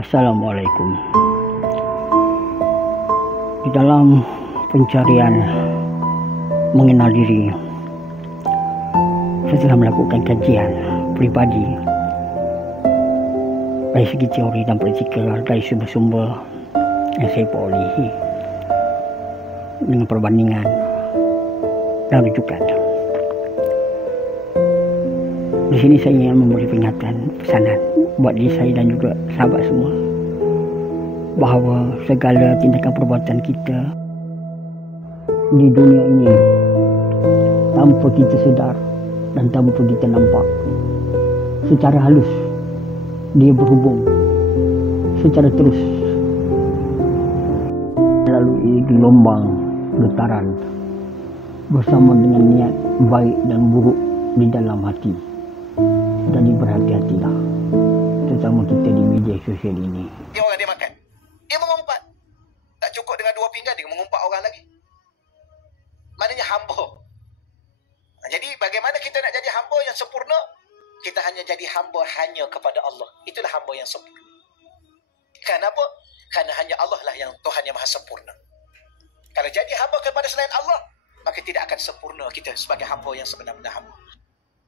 Assalamualaikum. Di dalam pencarian mengenal diri, saya telah melakukan kajian pribadi dari segi teori dan praktikal dari sumber-sumber yang saya perolehi dengan perbandingan dan rujukan. Di sini saya ingin memberi pesanan buat diri saya dan juga sahabat semua bahawa segala tindakan perbuatan kita di dunia ini tanpa kita sedar dan tanpa kita nampak, secara halus dia berhubung secara terus melalui gelombang getaran bersama dengan niat baik dan buruk di dalam hati. Jadi berhati-hatilah, terutama kita di media sosial ini. Dia orang dia makan, dia mengumpat. Tak cukup dengan 2 pinggan, dia mengumpat orang lagi. Maknanya hamba. Jadi bagaimana kita nak jadi hamba yang sempurna? Kita hanya jadi hamba hanya kepada Allah. Itulah hamba yang sempurna. Kenapa? Kerana hanya Allah lah yang Tuhan yang maha sempurna. Kalau jadi hamba kepada selain Allah, maka tidak akan sempurna kita sebagai hamba yang sebenar-benar hamba.